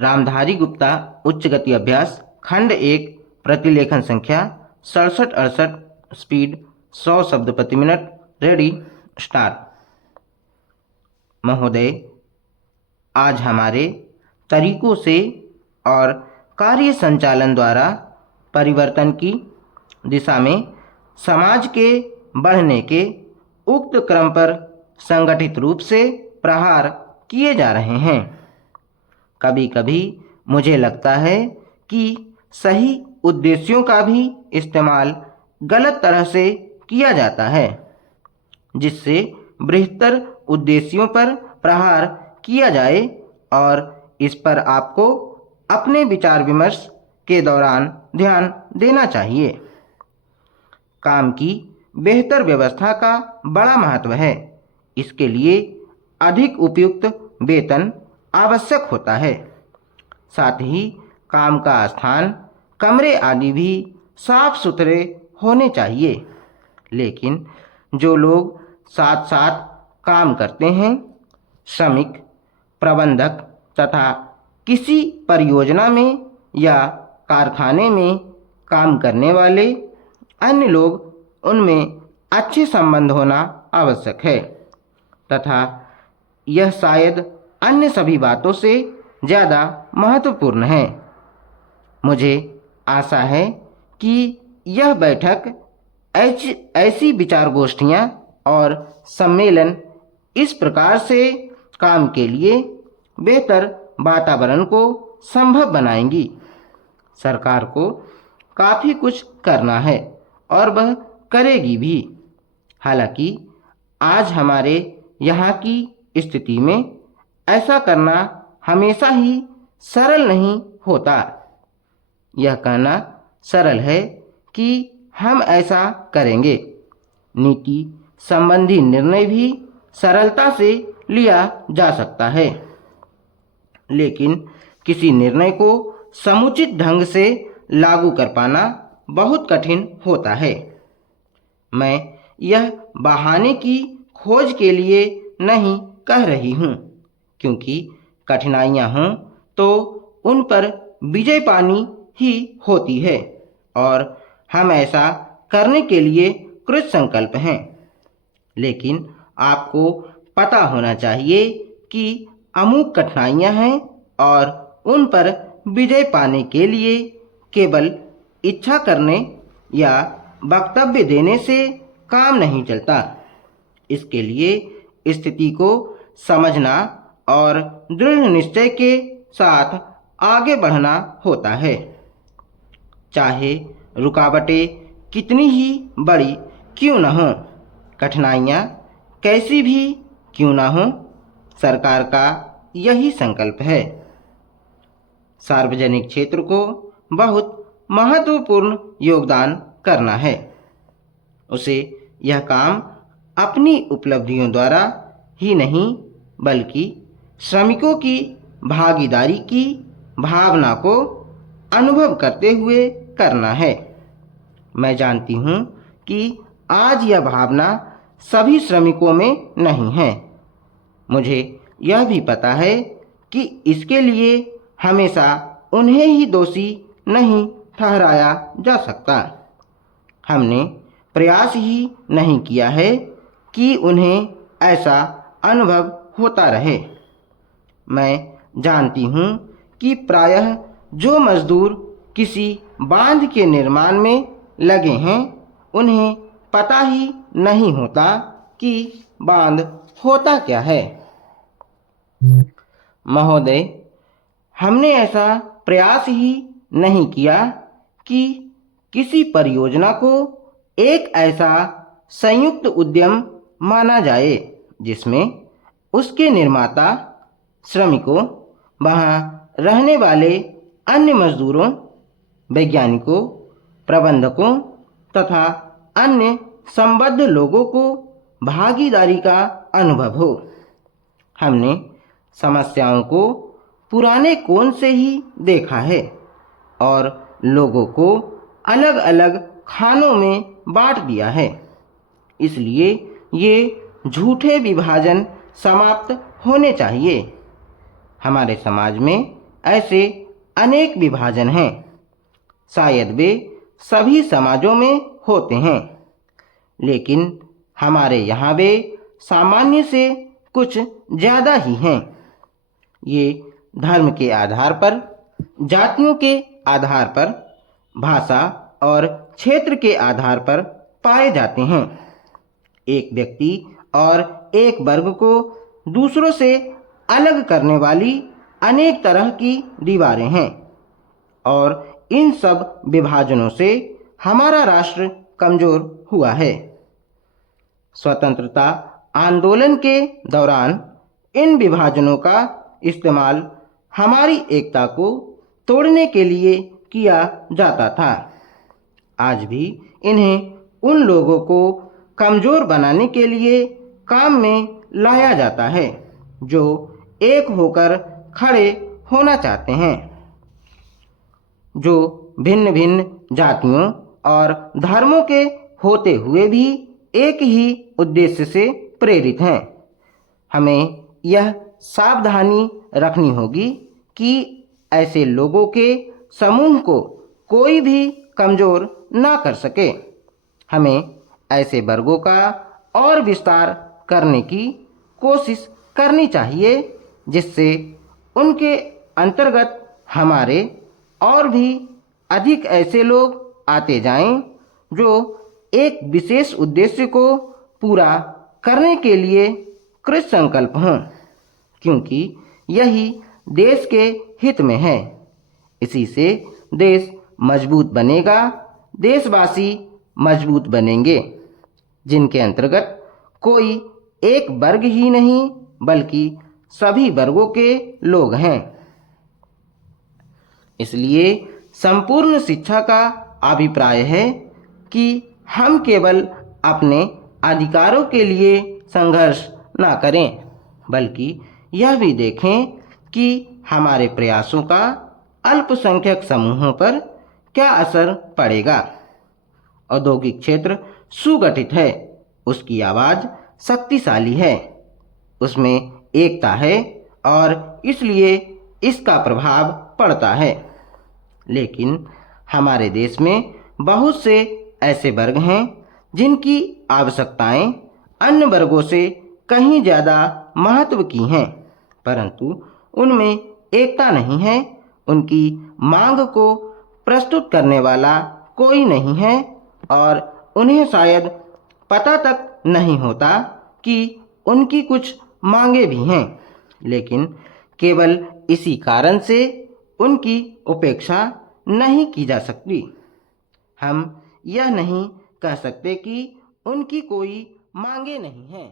रामधारी गुप्ता उच्च गति अभ्यास खंड 1 प्रतिलेखन संख्या 6768 स्पीड 100 शब्द प्रति मिनट। Ready start. महोदय, आज हमारे तरीकों से और कार्य संचालन द्वारा परिवर्तन की दिशा में समाज के बढ़ने के उक्त क्रम पर संगठित रूप से प्रहार किए जा रहे हैं। कभी कभी मुझे लगता है कि सही उद्देश्यों का भी इस्तेमाल गलत तरह से किया जाता है, जिससे बृहत्तर उद्देश्यों पर प्रहार किया जाए, और इस पर आपको अपने विचार विमर्श के दौरान ध्यान देना चाहिए। काम की बेहतर व्यवस्था का बड़ा महत्व है। इसके लिए अधिक उपयुक्त वेतन आवश्यक होता है। साथ ही काम का स्थान, कमरे आदि भी साफ सुथरे होने चाहिए। लेकिन जो लोग साथ साथ काम करते हैं, श्रमिक, प्रबंधक तथा किसी परियोजना में या कारखाने में काम करने वाले अन्य लोग, उनमें अच्छे संबंध होना आवश्यक है तथा यह शायद अन्य सभी बातों से ज़्यादा महत्वपूर्ण है। मुझे आशा है कि यह बैठक ऐसी विचार गोष्ठियाँ और सम्मेलन इस प्रकार से काम के लिए बेहतर वातावरण को संभव बनाएंगी। सरकार को काफ़ी कुछ करना है और वह करेगी भी। हालांकि आज हमारे यहाँ की स्थिति में ऐसा करना हमेशा ही सरल नहीं होता। यह कहना सरल है कि हम ऐसा करेंगे। नीति संबंधी निर्णय भी सरलता से लिया जा सकता है, लेकिन किसी निर्णय को समुचित ढंग से लागू कर पाना बहुत कठिन होता है। मैं यह बहाने की खोज के लिए नहीं कह रही हूँ, क्योंकि कठिनाइयाँ हों तो उन पर विजय पानी ही होती है और हम ऐसा करने के लिए कृत संकल्प हैं। लेकिन आपको पता होना चाहिए कि अमुक कठिनाइयाँ हैं और उन पर विजय पाने के लिए केवल इच्छा करने या वक्तव्य देने से काम नहीं चलता। इसके लिए स्थिति को समझना और दृढ़ निश्चय के साथ आगे बढ़ना होता है। चाहे रुकावटें कितनी ही बड़ी क्यों न हों, कठिनाइयाँ कैसी भी क्यों न हों, सरकार का यही संकल्प है। सार्वजनिक क्षेत्र को बहुत महत्वपूर्ण योगदान करना है। उसे यह काम अपनी उपलब्धियों द्वारा ही नहीं, बल्कि श्रमिकों की भागीदारी की भावना को अनुभव करते हुए करना है। मैं जानती हूँ कि आज यह भावना सभी श्रमिकों में नहीं है। मुझे यह भी पता है कि इसके लिए हमेशा उन्हें ही दोषी नहीं ठहराया जा सकता। हमने प्रयास ही नहीं किया है कि उन्हें ऐसा अनुभव होता रहे। मैं जानती हूँ कि प्रायः जो मजदूर किसी बांध के निर्माण में लगे हैं, उन्हें पता ही नहीं होता कि बांध होता क्या है। महोदय, हमने ऐसा प्रयास ही नहीं किया कि किसी परियोजना को एक ऐसा संयुक्त उद्यम माना जाए जिसमें उसके निर्माता, श्रमिकों, वहाँ रहने वाले अन्य मजदूरों, वैज्ञानिकों, प्रबंधकों तथा अन्य संबद्ध लोगों को भागीदारी का अनुभव हो। हमने समस्याओं को पुराने कोण से ही देखा है और लोगों को अलग अलग खानों में बांट दिया है। इसलिए ये झूठे विभाजन समाप्त होने चाहिए। हमारे समाज में ऐसे अनेक विभाजन हैं। शायद वे सभी समाजों में होते हैं, लेकिन हमारे यहाँ वे सामान्य से कुछ ज़्यादा ही हैं। ये धर्म के आधार पर, जातियों के आधार पर, भाषा और क्षेत्र के आधार पर पाए जाते हैं। एक व्यक्ति और एक वर्ग को दूसरों से अलग करने वाली अनेक तरह की दीवारें हैं, और इन सब विभाजनों से हमारा राष्ट्र कमज़ोर हुआ है। स्वतंत्रता आंदोलन के दौरान इन विभाजनों का इस्तेमाल हमारी एकता को तोड़ने के लिए किया जाता था। आज भी इन्हें उन लोगों को कमज़ोर बनाने के लिए काम में लाया जाता है जो एक होकर खड़े होना चाहते हैं, जो भिन्न भिन्न जातियों और धर्मों के होते हुए भी एक ही उद्देश्य से प्रेरित हैं। हमें यह सावधानी रखनी होगी कि ऐसे लोगों के समूह को कोई भी कमज़ोर ना कर सके। हमें ऐसे वर्गों का और विस्तार करने की कोशिश करनी चाहिए, जिससे उनके अंतर्गत हमारे और भी अधिक ऐसे लोग आते जाएं जो एक विशेष उद्देश्य को पूरा करने के लिए कृत संकल्प हों, क्योंकि यही देश के हित में है। इसी से देश मजबूत बनेगा, देशवासी मजबूत बनेंगे, जिनके अंतर्गत कोई एक वर्ग ही नहीं बल्कि सभी वर्गों के लोग हैं। इसलिए संपूर्ण शिक्षा का अभिप्राय है कि हम केवल अपने अधिकारों के लिए संघर्ष न करें, बल्कि यह भी देखें कि हमारे प्रयासों का अल्पसंख्यक समूहों पर क्या असर पड़ेगा। औद्योगिक क्षेत्र सुगठित है, उसकी आवाज़ शक्तिशाली है, उसमें एकता है और इसलिए इसका प्रभाव पड़ता है। लेकिन हमारे देश में बहुत से ऐसे वर्ग हैं जिनकी आवश्यकताएं अन्य वर्गों से कहीं ज़्यादा महत्व की हैं, परंतु उनमें एकता नहीं है। उनकी मांग को प्रस्तुत करने वाला कोई नहीं है और उन्हें शायद पता तक नहीं होता कि उनकी कुछ मांगे भी हैं, लेकिन केवल इसी कारण से उनकी उपेक्षा नहीं की जा सकती। हम यह नहीं कह सकते कि उनकी कोई मांगे नहीं हैं।